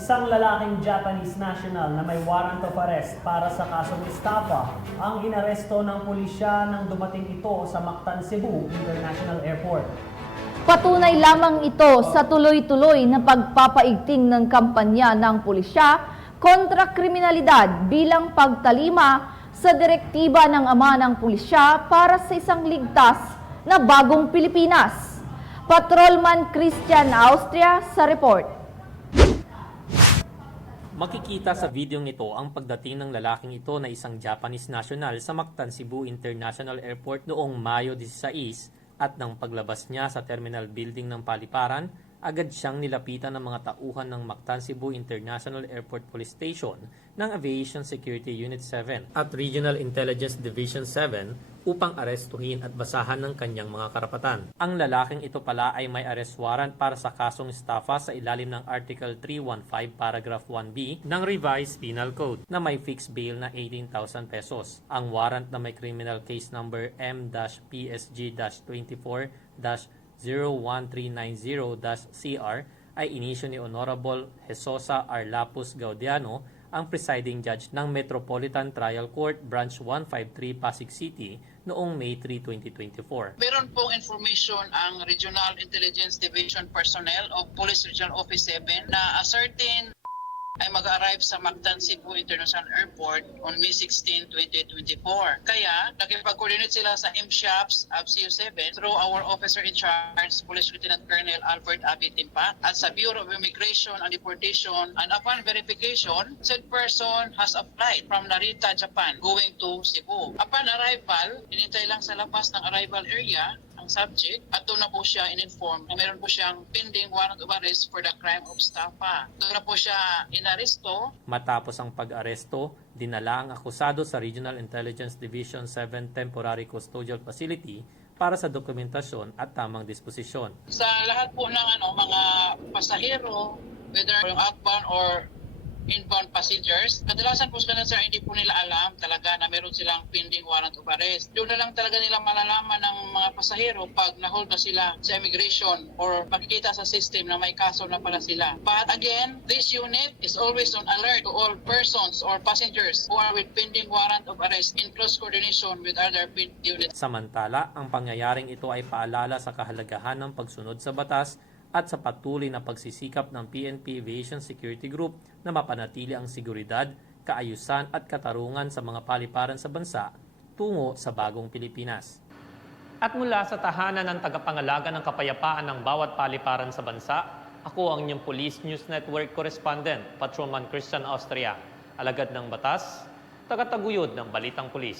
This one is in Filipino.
Isang lalaking Japanese national na may warrant of arrest para sa kasong estafa ang inaresto ng pulisya nang dumating ito sa Mactan, Cebu International Airport. Patunay lamang ito sa tuloy-tuloy na pagpapaigting ng kampanya ng pulisya kontra kriminalidad bilang pagtalima sa direktiba ng ama ng pulisya para sa isang ligtas na bagong Pilipinas. Patrolman Christian Austria sa report. Makikita sa videong ito ang pagdating ng lalaking ito na isang Japanese national sa Mactan, Cebu International Airport noong Mayo 16 at nang paglabas niya sa terminal building ng paliparan, agad siyang nilapitan ng mga tauhan ng Mactan, Cebu International Airport Police Station ng Aviation Security Unit 7 at Regional Intelligence Division 7 upang arestuhin at basahan ng kanyang mga karapatan. Ang lalaking ito pala ay may arrest warrant para sa kasong estafa sa ilalim ng Article 315 Paragraph 1B ng Revised Penal Code na may fixed bail na 18,000 pesos. Ang warrant na may criminal case number M-PSG-24-01390-CR ay inisyu ni Honorable Jesosa Arlapus Gaudiano, ang presiding judge ng Metropolitan Trial Court Branch 153 Pasig City noong May 3, 2024. Meron pong information ang Regional Intelligence Division personnel of Police Regional Office 7 na a certain ay mag-arrive sa Mactan, Cebu International Airport on May 16, 2024. Kaya, nakipag-coordinate sila sa MSHOPS of CU7 through our officer in charge, Police Lieutenant Colonel Albert Abi Timpat, at sa Bureau of Immigration and Deportation, and upon verification, said person has applied from Narita, Japan, going to Cebu. Upon arrival, inintay lang sa labas ng arrival area ang subject at doon na po siya in-inform na meron po siyang pending warrant of arrest for the crime of estafa. Doon na po siya inaresto. Matapos ang pag-aresto, dinala ang akusado sa Regional Intelligence Division 7 Temporary Custodial Facility para sa dokumentasyon at tamang disposisyon. Sa lahat po ng mga pasahero, whether yung outbound or inbound passengers, kadalasan po sila sir, hindi po nila alam talaga na meron silang pending warrant of arrest. Doon na lang talaga nila malalaman ng mga pasahero pag na-hold na sila sa immigration or makikita sa system na may kaso na pala sila. But again, this unit is always on alert to all persons or passengers who are with pending warrant of arrest in close coordination with other units. Samantala, ang pangyayaring ito ay paalala sa kahalagahan ng pagsunod sa batas at sa patuloy na pagsisikap ng PNP Aviation Security Group na mapanatili ang seguridad, kaayusan at katarungan sa mga paliparan sa bansa tungo sa bagong Pilipinas. At mula sa tahanan ng tagapangalaga ng kapayapaan ng bawat paliparan sa bansa, ako ang inyong Police News Network Correspondent, Patrolman Christian Austria, alagad ng batas, tagataguyod ng Balitang Pulis.